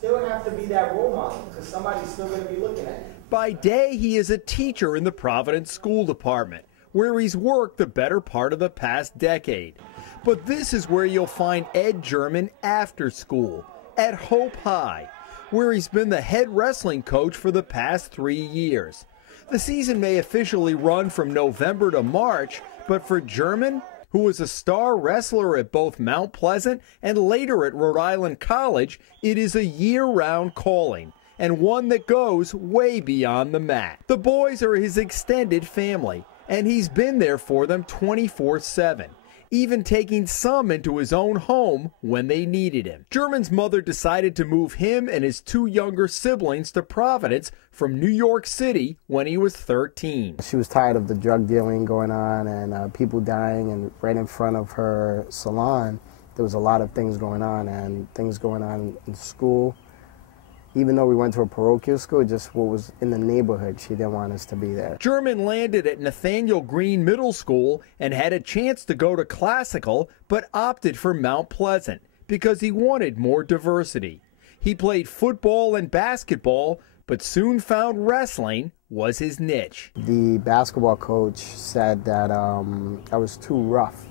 still have to be that role model because somebody's still going to be looking at you. By day, he is a teacher in the Providence School Department, where he's worked the better part of the past decade. But this is where you'll find Ed German after school, at Hope High, where he's been the head wrestling coach for the past 3 years. The season may officially run from November to March, but for German, who was a star wrestler at both Mount Pleasant and later at Rhode Island College, it is a year-round calling, and one that goes way beyond the mat. The boys are his extended family, and he's been there for them 24/7. Even taking some into his own home when they needed him. German's mother decided to move him and his 2 younger siblings to Providence from New York City when he was 13. She was tired of the drug dealing going on and people dying, and right in front of her salon there was a lot of things going on, and things going on in school. Even though we went to a parochial school, just what was in the neighborhood, she didn't want us to be there. German landed at Nathaniel Green Middle School and had a chance to go to classical, but opted for Mount Pleasant because he wanted more diversity. He played football and basketball, but soon found wrestling was his niche. The basketball coach said that I was too rough,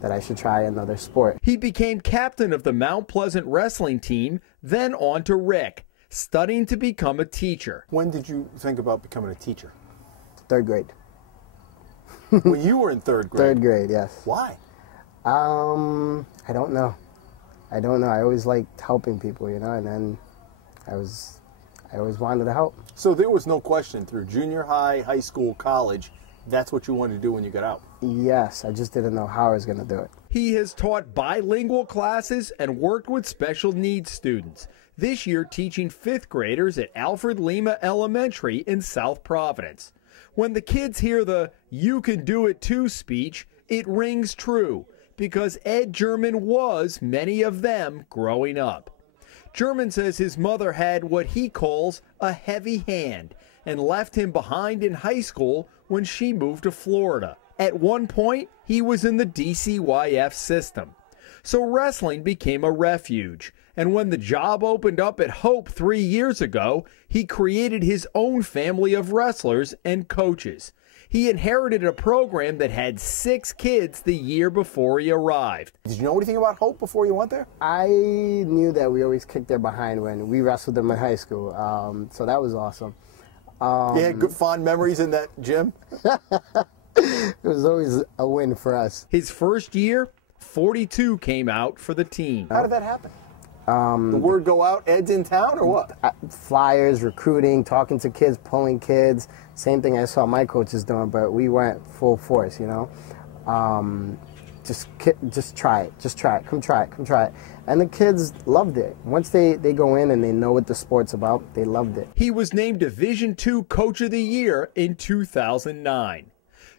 that I should try another sport. He became captain of the Mount Pleasant wrestling team, then on to Rick, studying to become a teacher. When did you think about becoming a teacher? 3rd grade. When you were in 3rd grade? 3rd grade, yes. Why? I don't know. I always liked helping people, you know, and then I always wanted to help. So there was no question through junior high, high school, college, that's what you wanted to do when you got out? Yes, I just didn't know how I was going to do it. He has taught bilingual classes and worked with special needs students. This year teaching 5th graders at Alfred Lima Elementary in South Providence. When the kids hear the "you can do it too" speech, it rings true because Ed German was many of them growing up. German says his mother had what he calls a heavy hand and left him behind in high school when she moved to Florida. At one point, he was in the DCYF system. So wrestling became a refuge. And when the job opened up at Hope 3 years ago, he created his own family of wrestlers and coaches. He inherited a program that had 6 kids the year before he arrived. Did you know anything about Hope before you went there? I knew that we always kicked their behind when we wrestled them in high school, so that was awesome. You had good fond memories in that gym? It was always a win for us. His first year, 42 came out for the team. How did that happen? The word go out, Ed's in town, or what? Flyers, recruiting, talking to kids, pulling kids. Same thing I saw my coaches doing, but we went full force, you know. Just try it, come try it. And the kids loved it. Once they go in and they know what the sport's about, they loved it. He was named Division II Coach of the Year in 2009.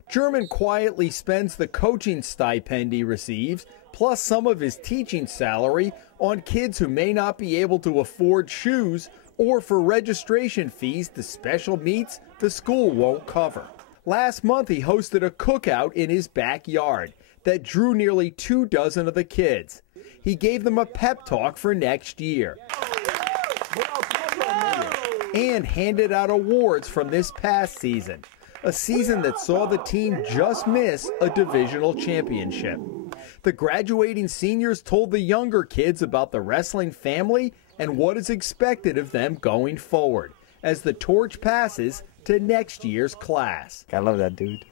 German quietly spends the coaching stipend he receives, plus some of his teaching salary, on kids who may not be able to afford shoes or for registration fees to special meets the school won't cover. Last month he hosted a cookout in his backyard that drew nearly 24 of the kids. He gave them a pep talk for next year and handed out awards from this past season, a season that saw the team just miss a divisional championship. The graduating seniors told the younger kids about the wrestling family and what is expected of them going forward as the torch passes to next year's class. I love that dude.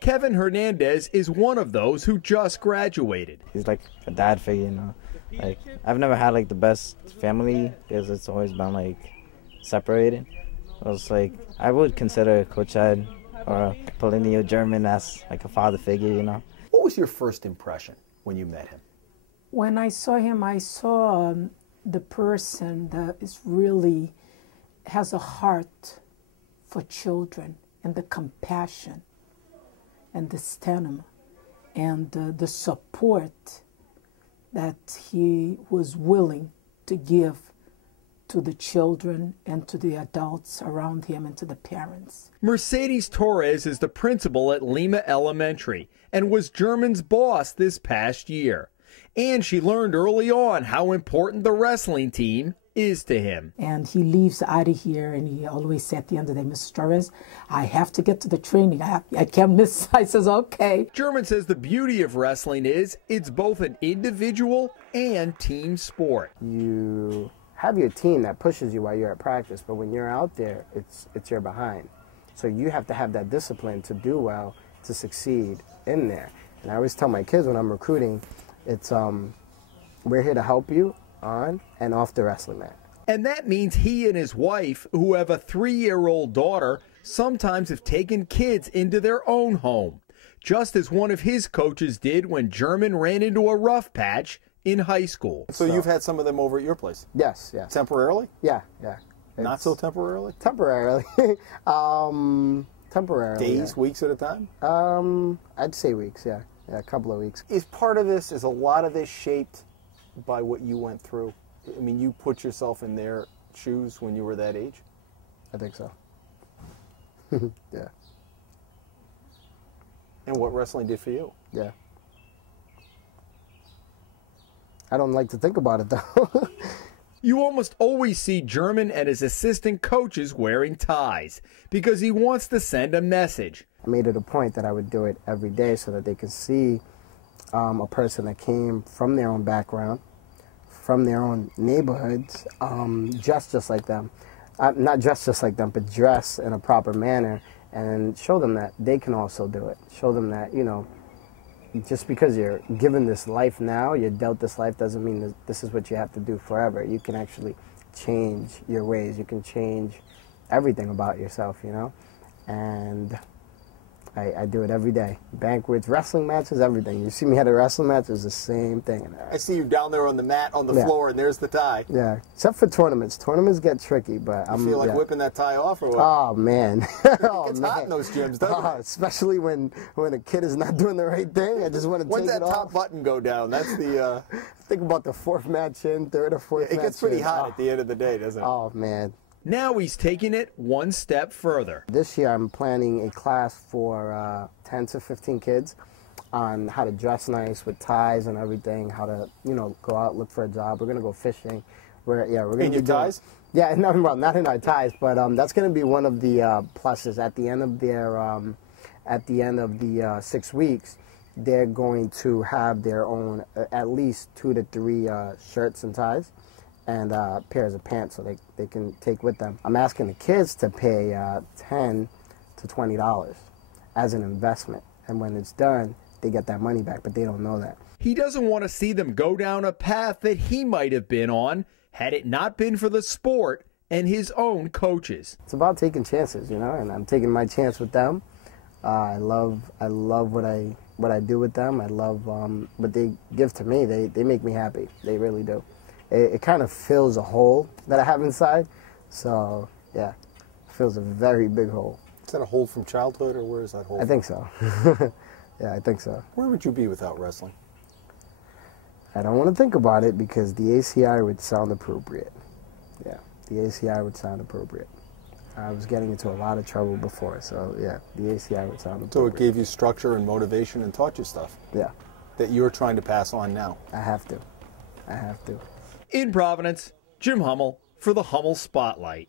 Kevin Hernandez is one of those who just graduated. He's like a dad figure, you know. Like, I've never had like the best family because it's always been like separated. I was like, I would consider Coach Ed or Polinio German as like a father figure, you know. What was your first impression when you met him? When I saw him, I saw the person that is really has a heart for children and the compassion and the stamina and the support that he was willing to give to the children and to the adults around him and to the parents. Mercedes Torres is the principal at Lima Elementary and was German's boss this past year. And she learned early on how important the wrestling team is to him. And he leaves out of here, and he always said at the end of the day, Mrs. Torres, I have to get to the training. I can't miss. I says, okay. German says the beauty of wrestling is it's both an individual and team sport. You have your team that pushes you while you're at practice, but when you're out there, it's your behind. So you have to have that discipline to do well, to succeed in there. And I always tell my kids when I'm recruiting, it's we're here to help you on and off the wrestling mat. And that means he and his wife, who have a 3-year-old daughter, sometimes have taken kids into their own home, just as one of his coaches did when German ran into a rough patch in high school. So you've had some of them over at your place? Yes, yes. Temporarily? Yeah. Not so temporarily? Temporarily. Temporarily. Days, yeah. Weeks at a time? I'd say weeks, yeah. Yeah, a couple of weeks. Is part of this, is a lot of this shaped by what you went through? I mean, you put yourself in their shoes when you were that age? I think so. Yeah. And what wrestling did for you? Yeah. I don't like to think about it, though. You almost always see German and his assistant coaches wearing ties because he wants to send a message. I made it a point that I would do it every day so that they could see a person that came from their own background, from their own neighborhoods, just like them. Not just like them, but dress in a proper manner and show them that they can also do it. Show them that, you know, just because you're given this life now, you're dealt this life, doesn't mean that this is what you have to do forever. You can actually change your ways. You can change everything about yourself, you know? And I do it every day. Banquets, wrestling matches, everything. You see me at a wrestling match, it's the same thing. I see you down there on the mat, on the floor, and there's the tie. Yeah, except for tournaments. Tournaments get tricky, but You feel like whipping that tie off or what? Oh, man. It gets hot in those gyms, doesn't it? Especially when a kid is not doing the right thing. I just want to take it off. When's that top button go down? That's the... Think about the fourth match in, third or fourth match in. It gets pretty hot at the end of the day, doesn't it? Oh, man. Now he's taking it one step further. This year I'm planning a class for 10 to 15 kids on how to dress nice with ties and everything, how to, you know, go out, look for a job. We're going to go fishing. We're going to in your ties? Yeah, no, well, not in our ties, but that's going to be one of the pluses at the end of the 6 weeks. They're going to have their own at least 2 to 3 shirts and ties and pairs of pants so they can take with them. I'm asking the kids to pay $10 to $20 as an investment. And when it's done, they get that money back, but they don't know that. He doesn't want to see them go down a path that he might have been on had it not been for the sport and his own coaches. It's about taking chances, you know, and I'm taking my chance with them. I love what I do with them. I love what they give to me. They make me happy. They really do. It kind of fills a hole that I have inside. So, yeah, it fills a very big hole. Is that a hole from childhood, or where is that hole? I think so. Yeah, I think so. Where would you be without wrestling? I don't want to think about it because the ACI would sound appropriate. Yeah, the ACI would sound appropriate. I was getting into a lot of trouble before, so yeah, the ACI would sound appropriate. So it gave you structure and motivation and taught you stuff? Yeah. That you're trying to pass on now? I have to. I have to. In Providence, Jim Hummel for the Hummel Spotlight.